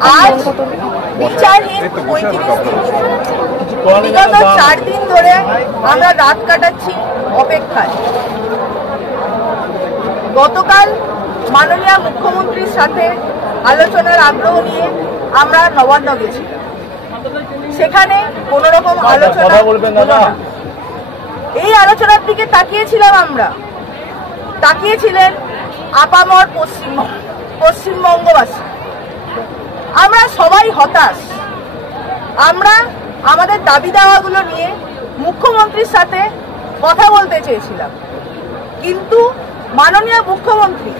আজ বিচারহীন 35 দিন, বিগত 4 দিন ধরে আমরা রাত কাটাচ্ছি অপেক্ষায়। গতকাল মাননীয় মুখ্যমন্ত্রীর সাথে আলোচনার আগ্রহ নিয়ে আমরা নবান্ন গেছিলাম। সেখানে কোন রকম আলোচনা হলো না। এই আলোচনার দিকে তাকিয়েছিলাম আমরা, তাকিয়েছিলেন আপামর পশ্চিমবঙ্গবাসী। আমরা সবাই হতাশ। আমরা আমাদের দাবি দাওয়াগুলো নিয়ে মুখ্যমন্ত্রীর সাথে কথা বলতে চেয়েছিলাম, কিন্তু মাননীয় মুখ্যমন্ত্রী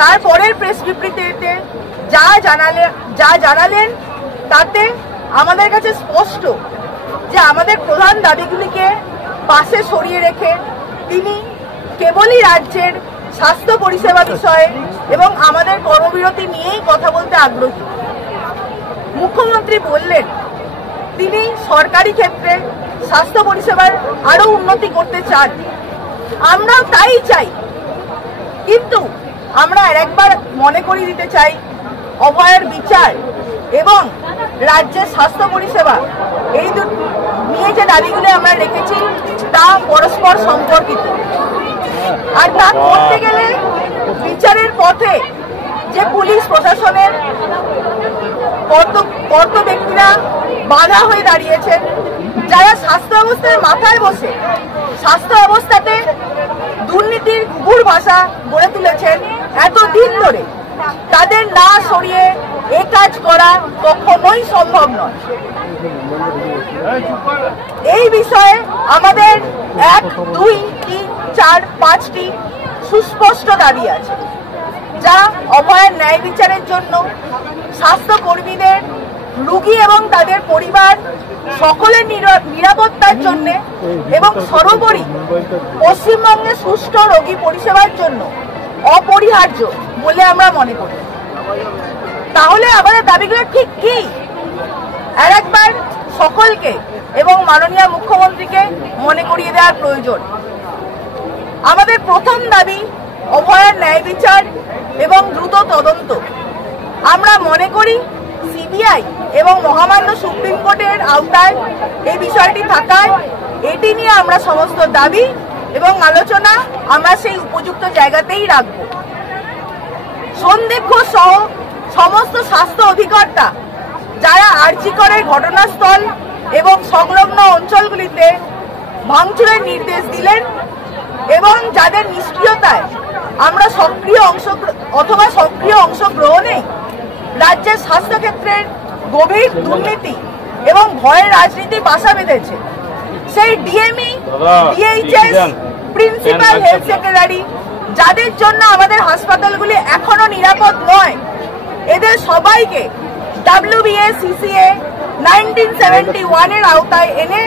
তার পরের প্রেস বিবৃতিতে যা জানালেন তাতে আমাদের কাছে স্পষ্ট যে আমাদের প্রধান দাবিগুলিকে পাশে সরিয়ে রেখে তিনি কেবলই রাজ্যের স্বাস্থ্য পরিষেবা বিষয়ে এবং আমাদের কর্মবিরতি নিয়েই কথা বলতে আগ্রহী। মুখ্যমন্ত্রী বললেন তিনি সরকারি ক্ষেত্রে স্বাস্থ্য পরিষেবার আরো উন্নতি করতে চান, আমরাও তাই চাই। কিন্তু আমরা আরেকবার মনে করিয়ে দিতে চাই, অভয়ের বিচার এবং রাজ্যের স্বাস্থ্য পরিষেবা এই নিয়ে যে দাবিগুলো আমরা রেখেছি তা পরস্পর সম্পর্কিত। আর তা করতে গেলে বিচারের পথে যে পুলিশ প্রশাসনের কর্ত ব্যক্তিরা বাধা হয়ে দাঁড়িয়েছেন, যারা স্বাস্থ্য ব্যবস্থার মাথায় বসে স্বাস্থ্য ব্যবস্থাতে দুর্নীতির ঘুঘুর ভাষা গড়ে তুলেছেন এতদিন ধরে, তাদের না সরিয়ে এ কাজ করা কখনোই সম্ভব নয়। এই বিষয়ে আমাদের 1, 2, 3, 4, 5টি সুস্পষ্ট দাবি আছে, যা অভয়ের ন্যায় বিচারের জন্য, স্বাস্থ্য কর্মীদের, রোগী এবং তাদের পরিবার সকলের নিরাপত্তার জন্য এবং সর্বোপরি পশ্চিমবঙ্গের সুষ্ঠু রোগী পরিষেবার জন্য অপরিহার্য বলে আমরা মনে করি। তাহলে আমাদের দাবিগুলো ঠিক কি? আরেকবার সকলকে এবং মাননীয় মুখ্যমন্ত্রীকে মনে করিয়ে দেওয়ার প্রয়োজন। আমাদের প্রথম দাবি অভয়ের ন্যায় বিচার এবং দ্রুত তদন্ত। আমরা মনে করি সিবিআই এবং মহামান্য সুপ্রিম কোর্টের আওতায় এই বিষয়টি থাকায় এটি নিয়ে আমরা সমস্ত দাবি এবং আলোচনা আমরা সেই উপযুক্ত জায়গাতেই রাখব। সন্দীপ ঘোষ সহ সমস্ত স্বাস্থ্য অধিকর্তা যারা আরজি করের ঘটনাস্থল এবং সংলগ্ন অঞ্চলগুলিতে ভাঙচুরের নির্দেশ দিলেন এবং যাদের নিষ্ক্রিয়তায় আমরা সক্রিয় অংশগ্রহণে রাজ্যের স্বাস্থ্যক্ষেত্রের গভীর দুর্নীতি এবং ভয়ের রাজনীতি বাসা বেঁধেছে, সেই DME, DHS, principal health secretary যাদের জন্য আমাদের হাসপাতালগুলি এখনো নিরাপদ নয়, এদের সবাইকে WBA-CCA 1971 এর আওতায় এনে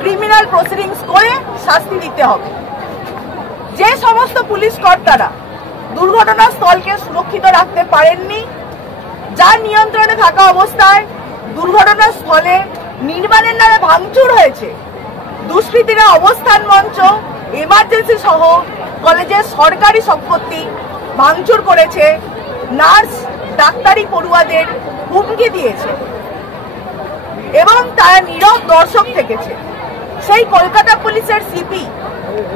ক্রিমিনাল প্রসিডিংস করে শাস্তি দিতে হবে। যে সমস্ত পুলিশ কর্তারা দুর্ঘটনাস্থলকে সুরক্ষিত রাখতে পারেননি, যার নিয়ন্ত্রণে থাকা অবস্থায় দুর্ঘটনাস্থলে নির্মাণের নামে ভাঙচুর হয়েছে, দুষ্কৃতীরা অবস্থান মঞ্চ, এমার্জেন্সি সহ কলেজের সরকারি সম্পত্তি ভাঙচুর করেছে, নার্স, ডাক্তারি পড়ুয়াদের হুমকি দিয়েছে এবং তারা নীরব দর্শক থেকেছে, সেই কলকাতা পুলিশের সিপি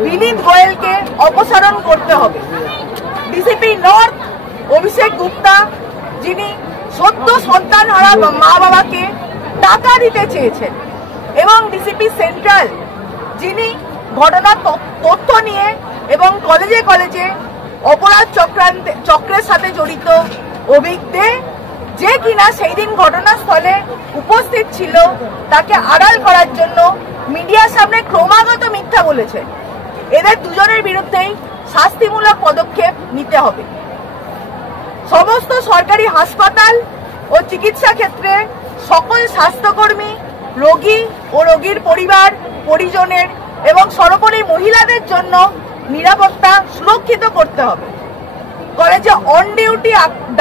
বিনীত গোয়েলকে অপসারণ করতে হবে। ডিসিপি নর্থ অভিষেক গুপ্তা, যিনি সদ্য সন্তান হারা মা বাবাকে টাকা দিতে চেয়েছেন, এবং ডিসিপি সেন্ট্রাল, যিনি ঘটনার তথ্য নিয়ে এবং কলেজে কলেজে অপরাধ চক্রের সাথে জড়িত অভিজ্ঞ, যে কিনা সেই দিন ঘটনাস্থলে উপস্থিত ছিল, তাকে আড়াল করার জন্য মিডিয়ার সামনে ক্রমাগত মিথ্যা বলেছে। এদের দুজনের বিরুদ্ধেই শাস্তিমূলক পদক্ষেপ নিতে হবে। সমস্ত সরকারি হাসপাতাল ও চিকিৎসা ক্ষেত্রে সকল স্বাস্থ্যকর্মী, রোগী ও রোগীর পরিবার পরিজনের এবং সর্বোপরি মহিলাদের জন্য নিরাপত্তা সুরক্ষিত করতে হবে। কলেজে অন ডিউটি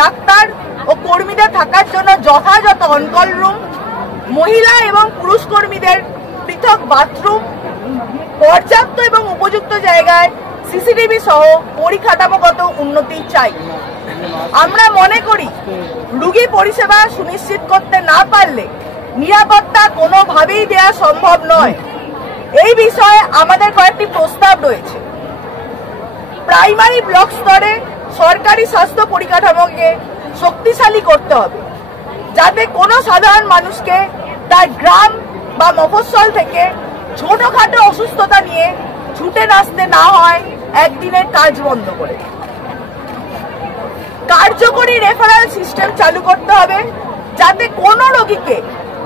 ডাক্তার ও কর্মীদের থাকার জন্য যথাযথ অনকল রুম, মহিলা এবং পুরুষ কর্মীদের পৃথক বাথরুম, পর্যাপ্ত এবং উপযুক্ত জায়গায় সিসিটিভি সহ পরিকাঠামোগত উন্নতি চাই। আমরা মনে করি রোগী পরিষেবা সুনিশ্চিত করতে না পারলে নিরাপত্তা কোনোভাবেই দেওয়া সম্ভব নয়। এই বিষয়ে আমাদের কয়েকটি প্রস্তাব রয়েছে। প্রাইমারি ব্লক স্তরে সরকারি স্বাস্থ্য পরিকাঠামোকে শক্তিশালী করতে হবে, যাতে কোনো সাধারণ মানুষকে তার গ্রাম বা মফস্বল থেকে ছোটখাটো অসুস্থতা নিয়ে ছুটে আসতে না হয় একদিনের কাজ বন্ধ করে। কার্যকরী রেফারেল সিস্টেম চালু করতে হবে, যাতে কোনো রোগীকে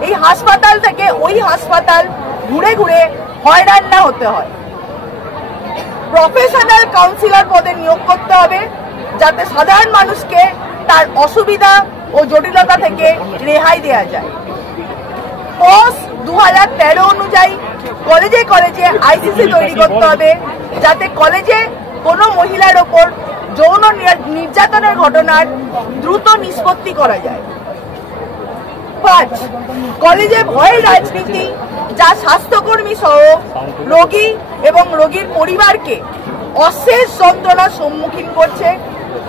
এই হাসপাতাল থেকে ওই হাসপাতাল ঘুরে ঘুরে হয়রান না হতে হয়। প্রফেশনাল কাউন্সিলর পদে নিয়োগ করতে হবে, যাতে সাধারণ মানুষকে তার অসুবিধা ও জটিলতা থেকে রেহাই দেওয়া যায়। পোস্ট 2013 অনুযায়ী কলেজে কলেজে আইসিসি তৈরি করতে হবে, যাতে কলেজে কোনো মহিলার ওপর যৌন নির্যাতনের ঘটনার দ্রুত নিষ্পত্তি করা যায়। 5. কলেজে ভয়ের রাজনীতি, যা স্বাস্থ্যকর্মী সহ রোগী এবং রোগীর পরিবারকে অশেষ যন্ত্রণার সম্মুখীন করছে,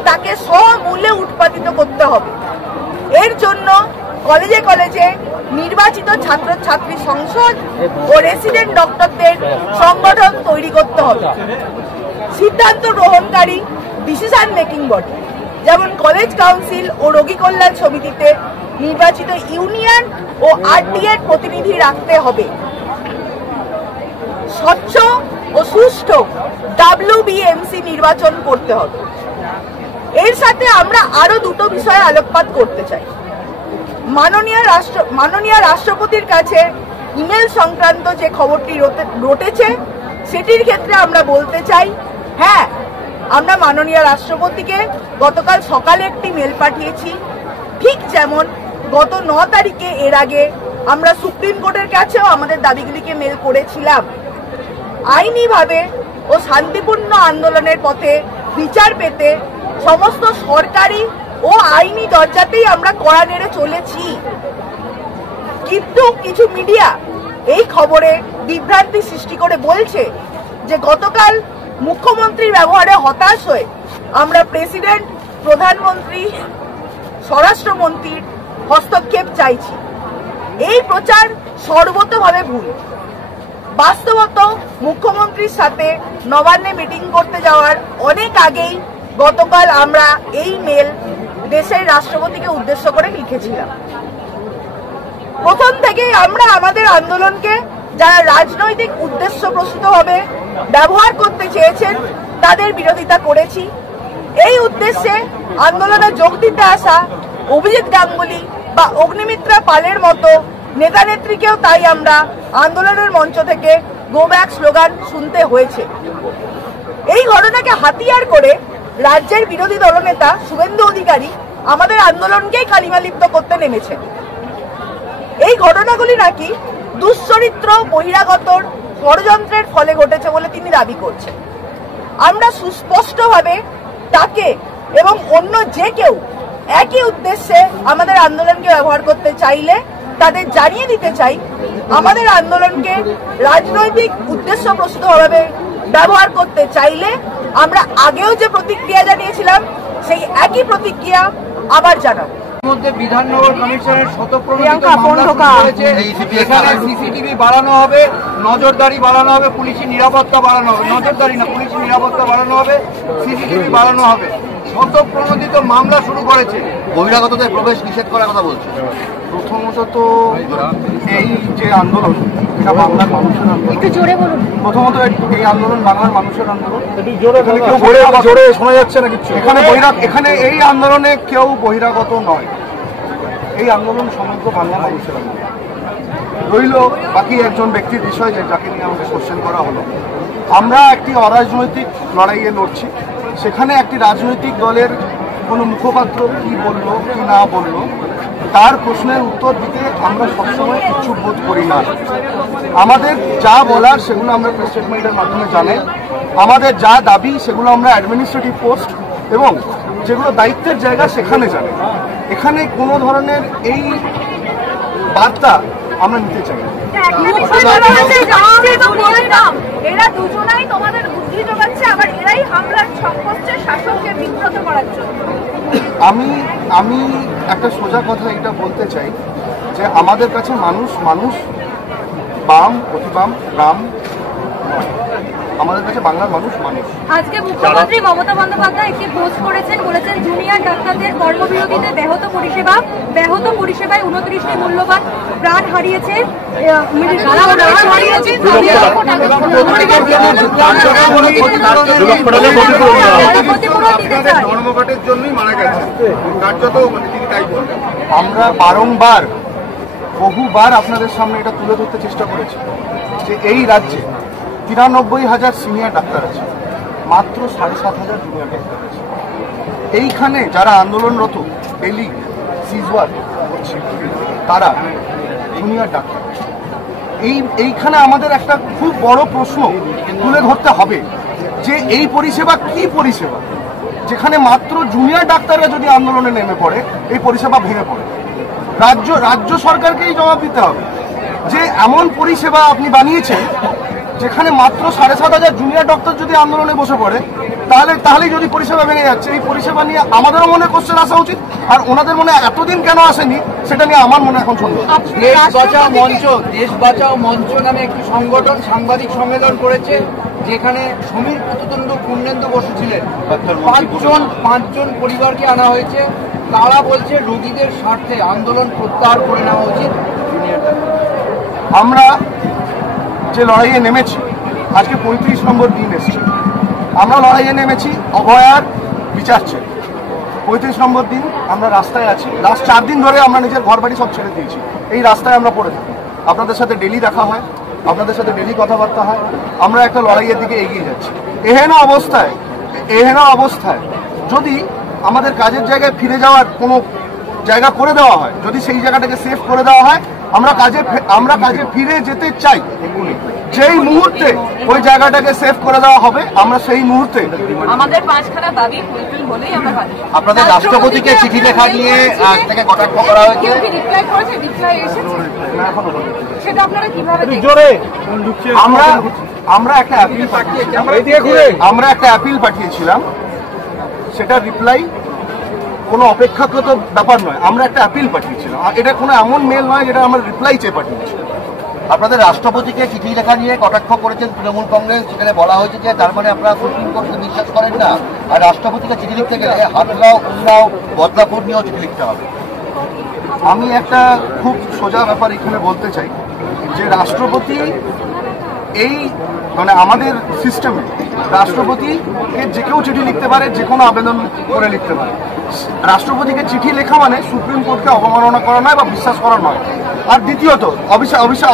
তাকে সমূলে উৎপাদিত করতে হবে। এর জন্য কলেজে কলেজে নির্বাচিত ছাত্রছাত্রী সংসদ ও রেসিডেন্ট ডক্টরদের সংগঠন তৈরি করতে হবে। সিদ্ধান্ত গ্রহণকারী ডিসিশন মেকিং বডি, যেমন কলেজ কাউন্সিল ও রোগী কল্যাণ সমিতিতে নির্বাচিত ইউনিয়ন ও আরটিএর প্রতিনিধি রাখতে হবে। স্বচ্ছ ও সুষ্ঠু WBMC নির্বাচন করতে হবে। এর সাথে আমরা আরো দুটো বিষয়ে আলোকপাত করতে চাই। মাননীয় রাষ্ট্রপতির কাছে ইমেল সংক্রান্ত যে খবরটি রটেছে, সেটির ক্ষেত্রে আমরা বলতে চাই, হ্যাঁ, আমরা মাননীয় রাষ্ট্রপতিকে গতকাল সকালে একটি মেল পাঠিয়েছি, ঠিক যেমন গত 9 তারিখে এর আগে আমরা সুপ্রিম কোর্টের কাছেও আমাদের দাবিগুলিকে মেল করেছিলাম। আইনিভাবে ও শান্তিপূর্ণ আন্দোলনের পথে বিচার পেতে সমস্ত সরকারি ও আইনি দরজাতেই আমরা কড়া নেড়ে চলেছি। কিন্তু কিছু মিডিয়া এই খবরে বিভ্রান্তি সৃষ্টি করে বলছে যে গতকাল মুখ্যমন্ত্রীর ব্যবহারে হতাশ হয়ে আমরা প্রেসিডেন্ট, প্রধানমন্ত্রী, স্বরাষ্ট্রমন্ত্রীর হস্তক্ষেপ চাইছি। এই প্রচার সর্বতভাবে ভুল। বাস্তবত মুখ্যমন্ত্রীর সাথে নবান্নে মিটিং করতে যাওয়ার অনেক আগেই গতকাল আমরা এই মেল দেশের রাষ্ট্রপতিকে উদ্দেশ্য করে লিখেছিলাম। প্রথম থেকেই আমরা আমাদের আন্দোলনকে যারা রাজনৈতিক উদ্দেশ্য প্রসূতভাবে ব্যবহার করতে চেয়েছেন তাদের বিরোধিতা করেছি। এই উদ্দেশ্যে আন্দোলনে যোগ দিতে আসা অভিজিৎ গাঙ্গুলি বা অগ্নিমিত্রা পালের মতো নেতা নেত্রীকেও তাই আমরা আন্দোলনের মঞ্চ থেকে গো ব্যাক স্লোগান শুনতে হয়েছে। এই ঘটনাকে হাতিয়ার করে রাজ্যের বিরোধী দলনেতা শুভেন্দু অধিকারী আমাদের আন্দোলনকেই কালিমালিপ্ত করতে নেমেছেন। এই ঘটনাগুলি নাকি দুশ্চরিত্র বহিরাগতর ষড়যন্ত্রের ফলে ঘটেছে বলে তিনি দাবি করছেন। আমরা সুস্পষ্টভাবে তাকে এবং অন্য যে কেউ একই উদ্দেশ্যে আমাদের আন্দোলনকে ব্যবহার করতে চাইলে তাদের জানিয়ে দিতে চাই, আমাদের আন্দোলনকে রাজনৈতিক উদ্দেশ্য প্রসূতভাবে ব্যবহার করতে চাইলে আমরা আগেও যে প্রতিক্রিয়া জানিয়েছিলাম সেই একই প্রতিক্রিয়া আবার জানাবো। মধ্যে বিধাননগর কমিশনের শতপ্রণোদিত মামলা শুরু হয়েছে। এখানে সিসিটিভি বাড়ানো হবে, নজরদারি বাড়ানো হবে, পুলিশি নিরাপত্তা বাড়ানো হবে। নজরদারি না, পুলিশি নিরাপত্তা বাড়ানো হবে, সিসিটিভি বাড়ানো হবে। শতপ্রণোদিত মামলা শুরু করেছে। বহিরাগতদের প্রবেশ নিষেধ করার কথা বলছে। প্রথমত তো এই যে আন্দোলন, এটা বাংলার মানুষের আন্দোলন। একটু জোরে বলুন। প্রথমত এই আন্দোলন বাংলার মানুষের আন্দোলন। জোরে শোনা যাচ্ছে না কিছু। এখানে এই আন্দোলনে কেউ বহিরাগত নয়। এই আন্দোলন সমগ্র বাংলা মানুষের আন্দোলন। রইল বাকি একজন ব্যক্তির বিষয়, যাকে নিয়ে আমাকে কোশ্চেন করা হলো। আমরা একটি অরাজনৈতিক লড়াইয়ে লড়ছি। সেখানে একটি রাজনৈতিক দলের কোনো মুখপাত্র কি বললো কি না বললো, তার প্রশ্নের উত্তর দিতে আমরা সবসময় ইচ্ছুক বোধ করি না। আমাদের যা বলার সেগুলো আমরা প্রেস স্টেটমেন্টের মাধ্যমে জানাই। আমাদের যা দাবি সেগুলো আমরা অ্যাডমিনিস্ট্রেটিভ পোস্ট এবং যেগুলো দায়িত্বের জায়গা সেখানে জানাই। এখানে কোনো ধরনের এই বার্তা আমরা নিতে চাই না। এরা দুজনাই তোমাদের বুদ্ধি জোগাচ্ছে, আবার এরাই হামলার ছক করছে শাসককে বিব্রত করার জন্য। আমি একটা সোজা কথা এটা বলতে চাই যে আমাদের কাছে মানুষ বাম প্রতিবাম রাম, আমাদের কাছে বাংলার মানুষ। আজকে মুখ্যমন্ত্রী মমতা বন্দ্যোপাধ্যায় একটি পোস্ট করেছেন, বলেছেন জুনিয়র ডাক্তারদের কর্মবিরতিতে ব্যাহত পরিষেবায় 29টি মূল্যবান প্রাণ হারিয়েছে। ধর্মঘটের জন্যই মারা গেছে, আমরা বারংবার বহুবার আপনাদের সামনে এটা তুলে ধরতে চেষ্টা করেছি যে এই রাজ্যে 93,000 সিনিয়র ডাক্তার আছে, মাত্র 7,500 জুনিয়র ডাক্তার আছে। এইখানে যারা আন্দোলনরত ডেলি সিজওয়ার করছে তারা জুনিয়র ডাক্তার। এইখানে আমাদের একটা খুব বড় প্রশ্ন তুলে ধরতে হবে যে এই পরিষেবা কি পরিষেবা, যেখানে মাত্র জুনিয়র ডাক্তাররা যদি আন্দোলনে নেমে পড়ে এই পরিষেবা ভেঙে পড়ে। রাজ্য সরকারকেই জবাব দিতে হবে যে এমন পরিষেবা আপনি বানিয়েছেন যেখানে মাত্র 7,500 জুনিয়র ডক্টর যদি আন্দোলনে বসে পড়ে তাহলেই যদি পরিষেবা ভেঙে যাচ্ছে। এই পরিষেবা নিয়ে আমাদেরও মনে কোশ্চেন আসা উচিত, আর ওনাদের মনে এতদিন কেন আসেনি সেটা নিয়ে আমার মনে এখন সন্দেহ। দেশ বাঁচাও মঞ্চ নামে একটি সংগঠন সাংবাদিক সম্মেলন করেছে, যেখানে সমীর পুততুণ্ড পূর্ণেন্দু বসু ছিলেন। পাঁচজন পরিবারকে আনা হয়েছে। তারা বলছে রোগীদের স্বার্থে আন্দোলন প্রত্যাহার করে নেওয়া উচিত। আমরা যে লড়াইয়ে নেমেছি, আজকে 35 নম্বর দিন এসছে, আমরা লড়াইয়ে নেমেছি অভয়ার বিচার চেয়ে। 35 নম্বর দিন আমরা রাস্তায় আছি। লাস্ট 4 দিন ধরে আমরা নিজের ঘর বাড়ি সব ছেড়ে দিয়েছি, এই রাস্তায় আমরা পড়ে থাকি। আপনাদের সাথে ডেলি দেখা হয়, আপনাদের সাথে ডেলি কথাবার্তা হয়, আমরা একটা লড়াইয়ের দিকে এগিয়ে যাচ্ছি। এহেন অবস্থায় যদি আমাদের কাজের জায়গায় ফিরে যাওয়ার কোনো জায়গা করে দেওয়া হয়, যদি সেই জায়গাটাকে সেফ করে দেওয়া হয়, আমরা কাজে ফিরে যেতে চাই। যেই মুহূর্তে ওই জায়গাটাকে সেভ করে দেওয়া হবে আমরা সেই মুহূর্তে আমাদের 5খানা দাবি ফুলফিল হলেই আমরা বাড়ি। আপনাদের রাষ্ট্রপতিকে চিঠি লেখা নিয়ে আজ থেকে কটাক্ষ করা হয়েছে। রিপ্লাই করেছে, রিপ্লাই এসেছে, সেটা আপনারা কিভাবে আমরা একটা অ্যাপিল পাঠিয়েছিলাম, সেটা রিপ্লাই কোনো অপেক্ষাকৃত ব্যাপার নয়। আমরা একটা অ্যাপিল পাঠিয়েছিলাম, এটা কোনো এমন মেল নয় যেটা আমরা রিপ্লাই চেয়ে পাঠিয়েছি। আপনাদের রাষ্ট্রপতিকে চিঠি লেখা নিয়ে কটাক্ষ করেছেন তৃণমূল কংগ্রেস, সেখানে বলা হয়েছে যে তার মানে আপনারা সুপ্রিম কোর্টকে বিশ্বাস করেন না, আর রাষ্ট্রপতিকে চিঠি লিখতে গেলে হাতগাঁও, উন্নাও, বদলাপুর নিয়েও চিঠি লিখতে হবে। আমি একটা খুব সোজা ব্যাপার এখানে বলতে চাই যে রাষ্ট্রপতি এই মানে আমাদের সিস্টেমে রাষ্ট্রপতিকে যে কেউ চিঠি লিখতে পারে, যে কোনো আবেদন করে লিখতে পারে। রাষ্ট্রপতিকে চিঠি লেখা মানে সুপ্রিম কোর্টকে অবমাননা করা নয় বা বিশ্বাস করা নয়। আর দ্বিতীয়ত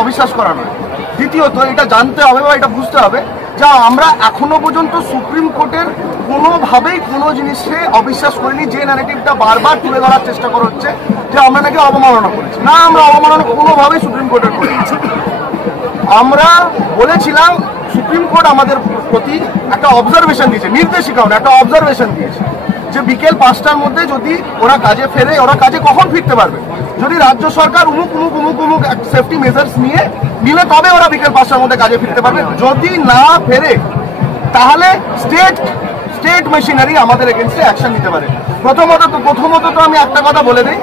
অবিশ্বাস করা নয়। দ্বিতীয়ত এটা জানতে হবে বা এটা বুঝতে হবে যে আমরা এখনো পর্যন্ত সুপ্রিম কোর্টের কোনোভাবেই কোনো জিনিসে অবিশ্বাস করিনি। যে ন্যারেটিভটা বারবার তুলে ধরার চেষ্টা করা হচ্ছে যে আমরা নাকি অবমাননা করেছি, না, আমরা অবমাননা কোনোভাবেই সুপ্রিম কোর্টের করেছি। আমরা বলেছিলাম সুপ্রিম কোর্ট আমাদের প্রতি একটা অবজারভেশন দিয়েছে, নির্দেশিকাও না, একটা অবজারভেশন দিয়েছে যে বিকেল 5টার মধ্যে যদি ওরা কাজে ফেরে, ওরা কাজে কখন ফিরতে পারবে, যদি রাজ্য সরকার উমুক সেফটি মেজার্স নিলে তবে ওরা বিকেল 5টার মধ্যে কাজে ফিরতে পারবে। যদি না ফেরে তাহলে স্টেট মেশিনারি আমাদের এগেনস্টে অ্যাকশন নিতে পারে। প্রথমত তো আমি একটা কথা বলে দিই,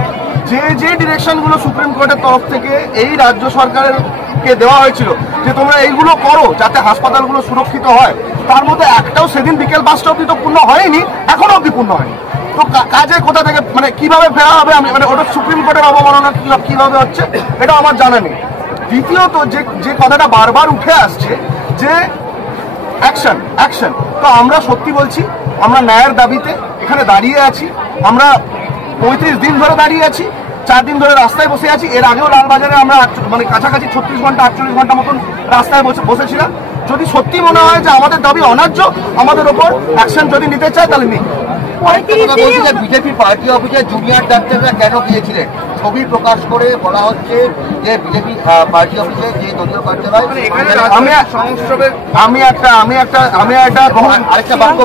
যে ডিরেকশনগুলো সুপ্রিম কোর্টের তরফ থেকে এই রাজ্য সরকারকে দেওয়া হয়েছিল যে তোমরা এইগুলো করো যাতে হাসপাতালগুলো সুরক্ষিত হয়, তার মধ্যে একটাও সেদিন বিকেল 5টা অব্দি তো পূর্ণ হয়নি, এখনো অব্দি পূর্ণ হয়নি। তো কাজে কোথা থেকে মানে কিভাবে ফেরা হবে, আমি মানে ওটা সুপ্রিম কোর্টের অবমাননা কিভাবে হচ্ছে এটা আমার জানা নেই। দ্বিতীয়ত যে কথাটা বারবার উঠে আসছে যে অ্যাকশন, তো আমরা সত্যি বলছি আমরা ন্যায়ের দাবিতে এখানে দাঁড়িয়ে আছি। আমরা 35 দিন ধরে দাঁড়িয়ে আছি, 4 দিন ধরে রাস্তায় বসে আছি। এর আগেও লালবাজারে আমরা মানে কাছাকাছি 36 ঘন্টা 48 ঘন্টা মতন রাস্তায় বসেছিলাম। যদি সত্যি মনে হয় যে আমাদের দাবি অন্যায্য, আমাদের ওপর অ্যাকশন যদি নিতে চায় তাহলে নিই। বিজেপি পার্টি অফিসে জুনিয়র ডাক্তাররা কেন গিয়েছিলেন ছবি প্রকাশ করে বলা হচ্ছে যে বিজেপি পার্টি অফিসে যে দলীয় কার্যালয় আরেকটা বাক্য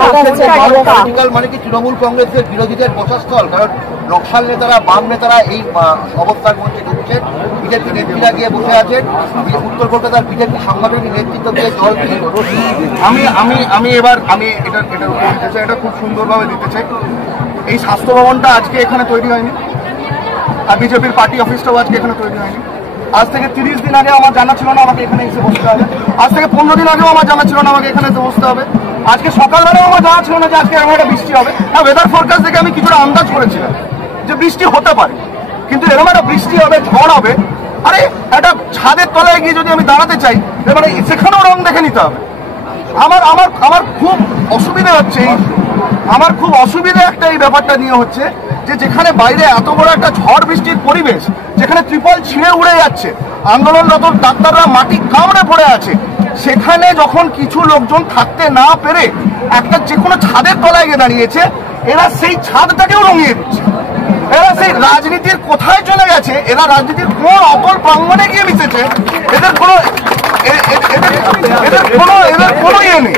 পলিটিক্যাল মানে কি তৃণমূল কংগ্রেসের বিরোধীদের বসস্থল, কারণ নকশাল নেতারা বাম নেতারা এই অবস্থান মঞ্চে ঢুকছেন, বিজেপি নেত্রীরা গিয়ে বসে আছেন, উত্তর কলকাতার বিজেপি সংগঠনের নেতৃত্ব দিয়ে দল আমি এটার উপর দিতে চাই, এটা খুব সুন্দরভাবে দিতে চাই। এই স্বাস্থ্য ভবনটা আজকে এখানে তৈরি হয়নি, আর বিজেপির পার্টি অফিসটাও আজকে এখানে তৈরি হয়নি। আজ থেকে 30 দিন আগে আমার জানা ছিল না আমাকে এখানে এসে বসতে হবে, আজ থেকে 15 দিন আগেও আমার জানা ছিল না আমাকে এখানে এসে বসতে হবে, আজকে সকালবেলাও আমার জানা ছিল না যে আজকে এরকম একটা বৃষ্টি হবে। হ্যাঁ, ওয়েদার ফোরকাস্ট দেখে আমি কিছুটা আন্দাজ করেছিলাম যে বৃষ্টি হতে পারে, কিন্তু এরকম একটা বৃষ্টি হবে, ঝড় হবে, আরে একটা ছাদের তলায় গিয়ে যদি আমি দাঁড়াতে চাই এবারে সেখানেও রং দেখে নিতে হবে। আমার খুব অসুবিধা হচ্ছে, আমার খুব অসুবিধা একটা এই ব্যাপারটা নিয়ে হচ্ছে যে যেখানে বাইরে এত বড় একটা ঝড় বৃষ্টির পরিবেশ, যেখানে ত্রিপল ছিঁড়ে উড়ে যাচ্ছে, আন্দোলনরত ডাক্তাররা মাটি কামড়ে পড়ে আছে, সেখানে যখন কিছু লোকজন থাকতে না পেরে একটা যে কোনো ছাদের তলায় গিয়ে দাঁড়িয়েছে, এরা সেই ছাদটাকেও রঙিয়ে দিচ্ছে। এরা সেই রাজনীতির কোথায় চলে গেছে, এরা রাজনীতির কোন অতল প্রাঙ্গণে গিয়ে মিশেছে, এদের কোনো ইয়ে নেই।